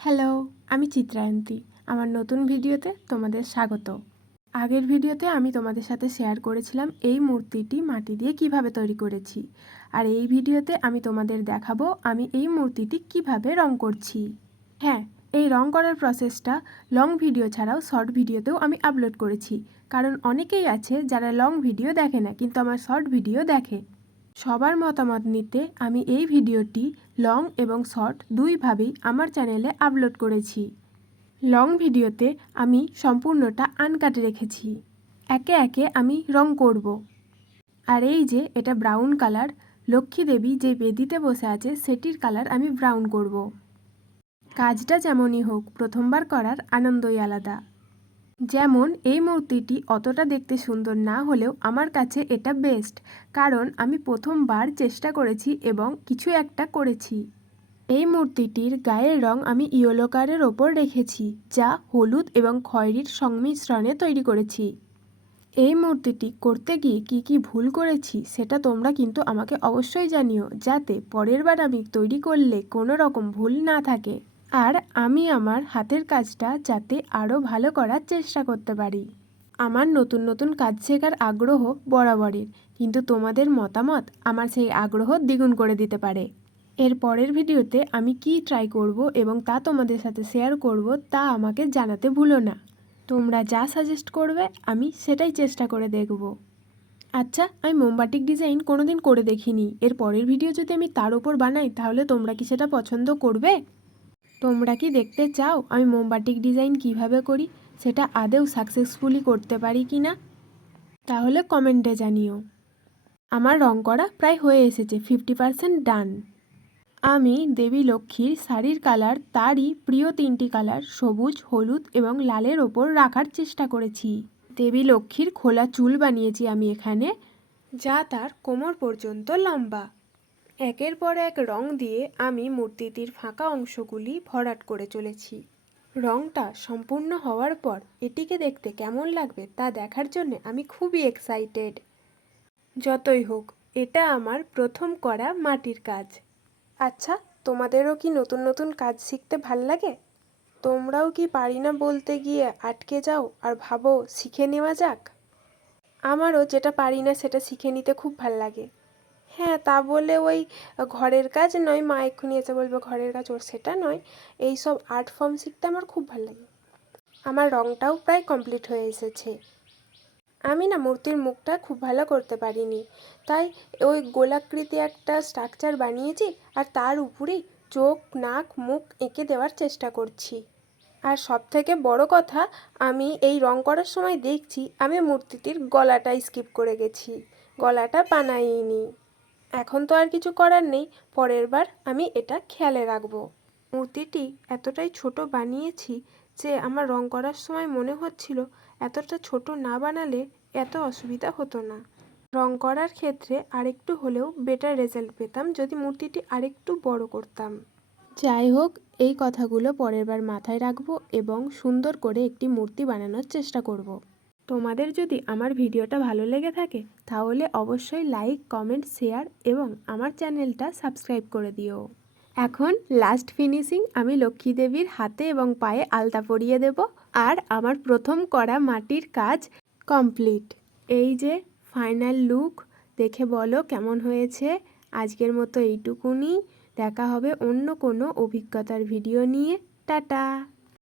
Hello, আমি চিত্রায়ন্তী। আমার নতুন ভিডিওতে তোমাদের স্বাগত। আগের ভিডিওতে আমি তোমাদের সাথে শেয়ার করেছিলাম এই মূর্তিটি মাটি দিয়ে কিভাবে তৈরি করেছি। আর এই ভিডিওতে আমি তোমাদের দেখাবো আমি এই মূর্তিটি কিভাবে রং করছি। হ্যাঁ, এই রং করার প্রসেসটা লং ভিডিও ছাড়াও শর্ট ভিডিওতেও আমি আপলোড করেছি। কারণ অনেকেই আছে যারা লং ভিডিও দেখে না, কিন্তু আমার শর্ট ভিডিও দেখে। সবার মতামত নিতে আমি এই ভিডিওটি লং এবং শর্ট দুইভাবেই আমার চ্যানেলে আপলোড করেছি। লং ভিডিওতে আমি সম্পূর্ণটা আনকাট রেখেছি। একে একে আমি রং করব। আর এই যে এটা ব্রাউন কালার, লক্ষ্মী দেবী যে বেদিতে বসে আছে সেটির কালার আমি ব্রাউন করব। কাজটা যেমনই হোক, প্রথমবার করার আনন্দই আলাদা। যেমন এই মূর্তিটি অতটা দেখতে সুন্দর না হলেও আমার কাছে এটা বেস্ট, কারণ আমি প্রথমবার চেষ্টা করেছি এবং কিছু একটা করেছি। এই মূর্তিটির গায়ের রং আমি ইয়েলো কালারের ওপর রেখেছি, যা হলুদ এবং খয়েরির সংমিশ্রণে তৈরি করেছি। এই মূর্তিটি করতে গিয়ে কি ভুল করেছি সেটা তোমরা কিন্তু আমাকে অবশ্যই জানিও, যাতে পরের বার আমি তৈরি করলে কোনো রকম ভুল না থাকে। আর আমি আমার হাতের কাজটা যাতে আরও ভালো করার চেষ্টা করতে পারি। আমার নতুন নতুন কাজ শেখার আগ্রহ বরাবরের, কিন্তু তোমাদের মতামত আমার সেই আগ্রহ দ্বিগুণ করে দিতে পারে। এর পরের ভিডিওতে আমি কি ট্রাই করব এবং তা তোমাদের সাথে শেয়ার করব, তা আমাকে জানাতে ভুলো না। তোমরা যা সাজেস্ট করবে আমি সেটাই চেষ্টা করে দেখব। আচ্ছা, আমি মোমবাটিক ডিজাইন কোনোদিন করে দেখিনি। এর পরের ভিডিও যদি আমি তার উপর বানাই তাহলে তোমরা কি সেটা পছন্দ করবে? তোমরা কি দেখতে চাও আমি মোমবাটিক ডিজাইন কিভাবে করি, সেটা আদৌ সাকসেসফুলি করতে পারি কি না? তাহলে কমেন্টে জানিও। আমার রং করা প্রায় হয়ে এসেছে, 50% ডান। আমি দেবী লক্ষ্মীর শাড়ির কালার তারই প্রিয় 3টি কালার সবুজ, হলুদ এবং লালের ওপর রাখার চেষ্টা করেছি। দেবী লক্ষ্মীর খোলা চুল বানিয়েছি আমি এখানে, যা তার কোমর পর্যন্ত লম্বা। একের পর এক রং দিয়ে আমি মূর্তিটির ফাঁকা অংশগুলি ভরাট করে চলেছি। রংটা সম্পূর্ণ হওয়ার পর এটিকে দেখতে কেমন লাগবে তা দেখার জন্য আমি খুবই এক্সাইটেড। যতই হোক, এটা আমার প্রথম করা মাটির কাজ। আচ্ছা, তোমাদেরও কি নতুন নতুন কাজ শিখতে ভাল লাগে? তোমরাও কি পারি না বলতে গিয়ে আটকে যাও আর ভাবো শিখে নেওয়া যাক? আমারও যেটা পারি না সেটা শিখে নিতে খুব ভাল লাগে। হ্যাঁ, তা বলে ওই ঘরের কাজ নয়, মা এক্ষুনি এসে বলবে ঘরের কাজ, ওর সেটা নয়। এই সব আর্ট ফর্ম শিখতে আমার খুব ভাল লাগে। আমার রংটাও প্রায় কমপ্লিট হয়ে এসেছে। আমি না মূর্তির মুখটা খুব ভালো করতে পারিনি, তাই ওই গোলাকৃতি একটা স্ট্রাকচার বানিয়েছি আর তার উপরেই চোখ, নাক, মুখ এঁকে দেওয়ার চেষ্টা করছি। আর সবথেকে বড় কথা, আমি এই রং করার সময় দেখছি আমি মূর্তিটির গলাটা স্কিপ করে গেছি, গলাটা বানাইনি। এখন তো আর কিছু করার নেই, পরের বার আমি এটা খেয়ালে রাখবো। মূর্তিটি এতটাই ছোট বানিয়েছি যে আমার রং করার সময় মনে হচ্ছিল এতটা ছোট না বানালে এত অসুবিধা হতো না। রং করার ক্ষেত্রে আরেকটু হলেও বেটার রেজাল্ট পেতাম যদি মূর্তিটি আরেকটু বড় করতাম। যাই হোক, এই কথাগুলো পরের বার মাথায় রাখবো এবং সুন্দর করে একটি মূর্তি বানানোর চেষ্টা করব। তোমাদের যদি আমার ভিডিওটা ভালো লেগে থাকে তাহলে অবশ্যই লাইক, কমেন্ট, শেয়ার এবং আমার চ্যানেলটা সাবস্ক্রাইব করে দিও। এখন লাস্ট ফিনিশিং, আমি লক্ষ্মী দেবীর হাতে এবং পায়ে আলতা পরিয়ে দেব। আর আমার প্রথম করা মাটির কাজ কমপ্লিট। এই যে ফাইনাল লুক, দেখে বলো কেমন হয়েছে। আজকের মতো এইটুকুনি, দেখা হবে অন্য কোনো অভিজ্ঞতার ভিডিও নিয়ে। টাটা।